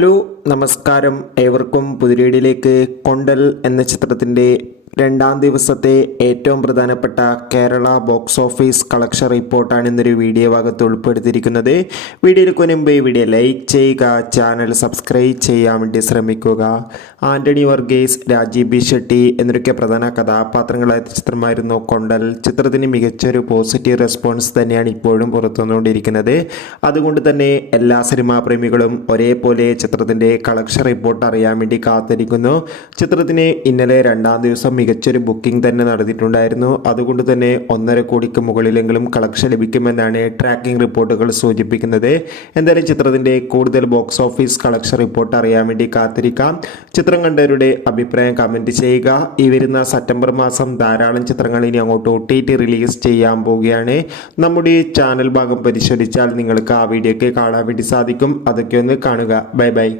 Hello നമസ്കാരം. ഏവർക്കും പുതിരീടിലേക്ക്. കൊണ്ടൽ എന്ന ചിത്രത്തിൻ്റെ രണ്ടാം ദിവസത്തെ ഏറ്റവും പ്രധാനപ്പെട്ട കേരള ബോക്സ് ഓഫീസ് കളക്ഷൻ റിപ്പോർട്ടാണ് ഇന്നൊരു വീഡിയോ ഭാഗത്ത് ഉൾപ്പെടുത്തിയിരിക്കുന്നത്. വീഡിയോയിലേക്ക് മുൻപ് വീഡിയോ ലൈക്ക് ചെയ്യുക, ചാനൽ സബ്സ്ക്രൈബ് ചെയ്യാൻ വേണ്ടി ശ്രമിക്കുക. ആൻ്റണി വർഗീസ്, രാജീവ് ബി ഷെട്ടി എന്നൊക്കെ പ്രധാന കഥാപാത്രങ്ങളായ ചിത്രമായിരുന്നു കൊണ്ടൽ. ചിത്രത്തിന് മികച്ചൊരു പോസിറ്റീവ് റെസ്പോൺസ് തന്നെയാണ് ഇപ്പോഴും പുറത്തുവന്നുകൊണ്ടിരിക്കുന്നത്. അതുകൊണ്ട് തന്നെ എല്ലാ സിനിമാ പ്രേമികളും ഒരേപോലെ ചിത്രത്തിൻ്റെ കളക്ഷൻ റിപ്പോർട്ട് അറിയാൻ വേണ്ടി കാത്തിരിക്കുന്നു. ചിത്രത്തിന് ഇന്നലെ രണ്ടാം ദിവസം മികച്ചൊരു ബുക്കിംഗ് തന്നെ നടന്നിട്ടുണ്ടായിരുന്നു. അതുകൊണ്ട് തന്നെ 1.5 കോടിക്ക് മുകളിലെങ്കിലും കളക്ഷൻ ലഭിക്കുമെന്നാണ് ട്രാക്കിംഗ് റിപ്പോർട്ടുകൾ സൂചിപ്പിക്കുന്നത്. എന്തായാലും ചിത്രത്തിൻ്റെ കൂടുതൽ ബോക്സ് ഓഫീസ് കളക്ഷൻ റിപ്പോർട്ട് അറിയാൻ വേണ്ടി കാത്തിരിക്കാം. ചിത്രം കണ്ടവരുടെ അഭിപ്രായം കമൻറ്റ് ചെയ്യുക. ഈ വരുന്ന സെപ്റ്റംബർ മാസം ധാരാളം ചിത്രങ്ങൾ ഇനി അങ്ങോട്ട് OTT റിലീസ് ചെയ്യാൻ പോവുകയാണ്. നമ്മുടെ ചാനൽ ഭാഗം പരിശോധിച്ചാൽ നിങ്ങൾക്ക് ആ വീഡിയോയ്ക്ക് കാണാൻ വേണ്ടി സാധിക്കും. അതൊക്കെ ഒന്ന് കാണുക. Bye bye.